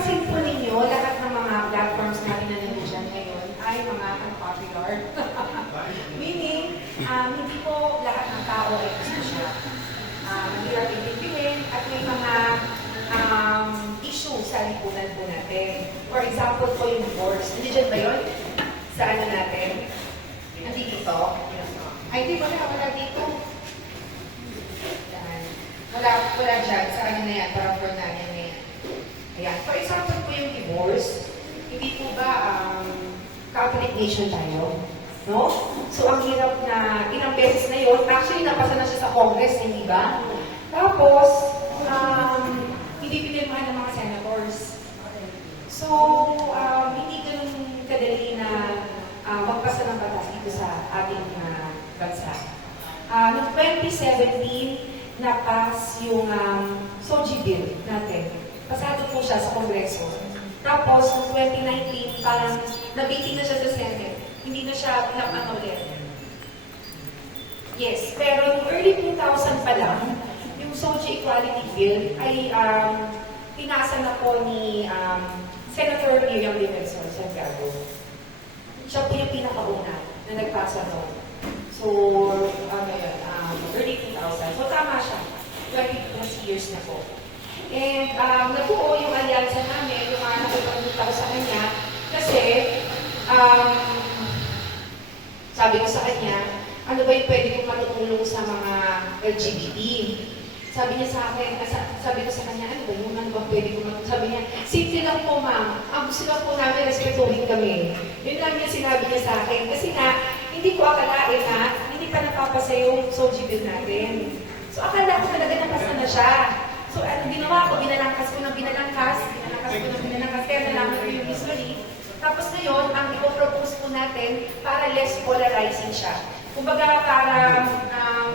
napansin po ninyo, lahat ng mga platforms natin na nandiyan ngayon ay mga unpopular. Meaning, um, hindi po lahat ng tao ay gusto siya. Um, hirap intindihin at may mga um, issue sa lipunan po natin. For example po yung divorce. Nandiyan ba yun? Sa ano natin? Nandito? Ay, di ba na wala dito? Wala, wala dyan. Sa ano na yan? Parang for natin. Ayan. For example po yung divorce, hindi po ba um, Catholic nation tayo? No? So, ang hirap na ilang beses na yun, actually, napasa na siya sa Congress, hindi ba? Tapos, um, hindi pinirmahan ng mga senators. So, um, hindi ganun kadali na uh, magpasa ng batas dito sa ating uh, bansa. Uh, noong 2017, na-pass yung um, SOGI bill natin. Siya sa Kongreso. Tapos, noong 2019, parang nabiting na siya sa Senate. Hindi na siya pinapano ulit. Yes, pero yung early 2000 pa lang, yung SOGI Equality Bill ay um, pinasa na po ni um, Senator Miriam Liverson Santiago. Siya po yung pinakauna na nagpasa noon. So, ano yun, um, early 2000. So, tama siya. 20 plus years na po. And um, nabuo yung alyansa namin, yung nakipagpunta ko sa kanya, kasi um, sabi ko sa kanya, ano ba yung pwede kong matutulong sa mga LGBT? Sabi niya sa akin, sa- sabi ko sa kanya, ano ba yung ano ba pwede kong matutulong? Sabi niya, simple lang po ma'am, ang gusto lang po namin, respetuhin kami. Yun lang yung sinabi niya sa akin. Kasi nga, hindi ko akalain na hindi pa napapasa yung bill natin. So akala ko talaga napasa na siya. So ano ginawa ko, binalangkas ko ng binalangkas, binalangkas ko ng binalangkas, kaya nalaman ko yung history. Tapos ngayon, ang ipopropose po natin para less polarizing siya. Kumbaga para um,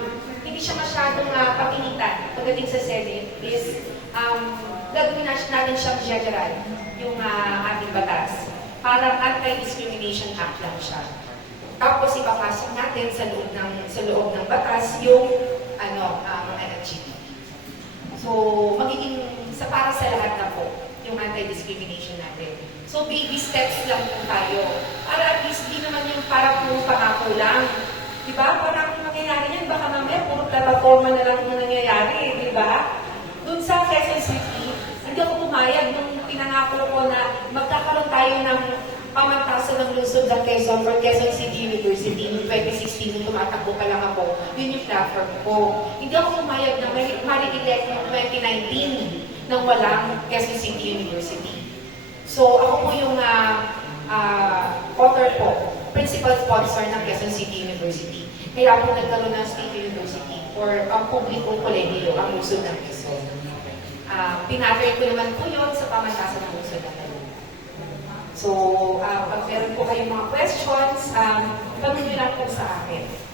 hindi siya masyadong uh, papinitan pagdating sa Senate is um, gagawin na- natin siyang general, yung uh, ating batas. Parang anti-discrimination act lang siya. Tapos ipapasok natin sa loob ng sa loob ng batas yung ano, uh, mga LGBT. So, magiging sa para sa lahat na po yung anti-discrimination natin. So, baby steps lang po tayo. Para at least di naman yung para puro pangako lang. Di ba? Parang nangyayari yan, baka mamaya puro plataforma na lang yung nangyayari, di ba? Doon sa Quezon City, hindi ako pumayag nung pinangako ko na magkakaroon tayo ng pamantasan ng lungsod ng Quezon for Quezon City University noong 2016, pa lang ako, yun yung platform ko. Hindi ako pumayag na may mari-elect noong 2019 nang walang Quezon City University. So, ako po yung uh, uh, author po, principal sponsor ng Quezon City University. Kaya po nagkaroon ng State University or ang publikong kolegyo, ang lungsod ng Quezon. Uh, Pinatter ko naman po yun sa pamantasan ng lungsod ng. So, uh, pag meron po kayong mga questions, um, nyo lang po sa akin.